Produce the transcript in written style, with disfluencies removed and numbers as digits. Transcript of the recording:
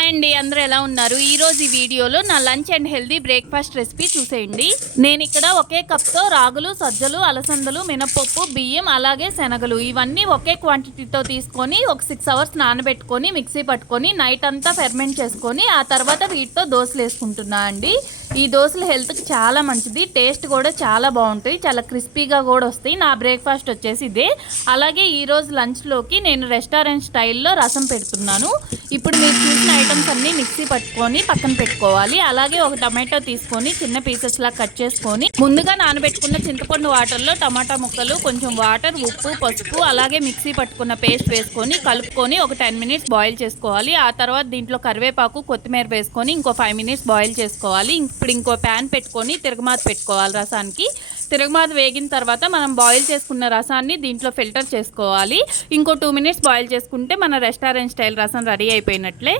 Hi అండి, అందరూ ఎలా ఉన్నారు? ఈరోజు ఈ వీడియోలో నా lunch and healthy breakfast recipe చూసేయండి. నేను ఇక్కడ ఒకే కప్తో రాగులు, సజ్జలు, అలసందలు, మినపప్పు, బియ్యం అలాగే శనగలు ఇవన్నీ ఒకే క్వాంటిటీతో తీసుకొని ఒక 6 అవర్స్ నానబెట్టుకొని మిక్సీ పట్టుకొని నైట్ అంతా ఫెర్మెంట్ చేసుకొని ఆ తర్వాత వీటితో దోశలు వేసుకుంటున్నా అండి. ఈ దోశలు హెల్త్కి చాలా మంచిది, టేస్ట్ కూడా చాలా బాగుంటాయి, చాలా క్రిస్పీగా కూడా వస్తాయి. నా బ్రేక్ఫాస్ట్ వచ్చేసి ఇదే. అలాగే ఈరోజు లంచ్లోకి నేను రెస్టారెంట్ స్టైల్లో రసం పెడుతున్నాను. ఇప్పుడు మీరు చూసిన ఐటమ్స్ అన్నీ మిక్సీ పట్టుకొని పక్కన పెట్టుకోవాలి. అలాగే ఒక టమాటో తీసుకొని చిన్న పీసెస్లా కట్ చేసుకొని ముందుగా నానబెట్టుకున్న చింతపండు వాటర్లో టమాటా ముక్కలు, కొంచెం వాటర్, ఉప్పు, పసుపు అలాగే మిక్సీ పట్టుకున్న పేస్ట్ వేసుకొని కలుపుకొని ఒక 10 మినిట్స్ బాయిల్ చేసుకోవాలి. ఆ తర్వాత దీంట్లో కరివేపాకు, కొత్తిమీర వేసుకొని ఇంకో 5 మినిట్స్ బాయిల్ చేసుకోవాలి. ఇప్పుడు ఇంకో ప్యాన్ పెట్టుకొని తిరగమాత పెట్టుకోవాలి రసానికి. తిరగమాత వేగిన తర్వాత మనం బాయిల్ చేసుకున్న రసాన్ని దీంట్లో ఫిల్టర్ చేసుకోవాలి. ఇంకో 2 మినిట్స్ బాయిల్ చేసుకుంటే మన రెస్టారెంట్ స్టైల్ రసం రెడీ అయిపోయినట్లే.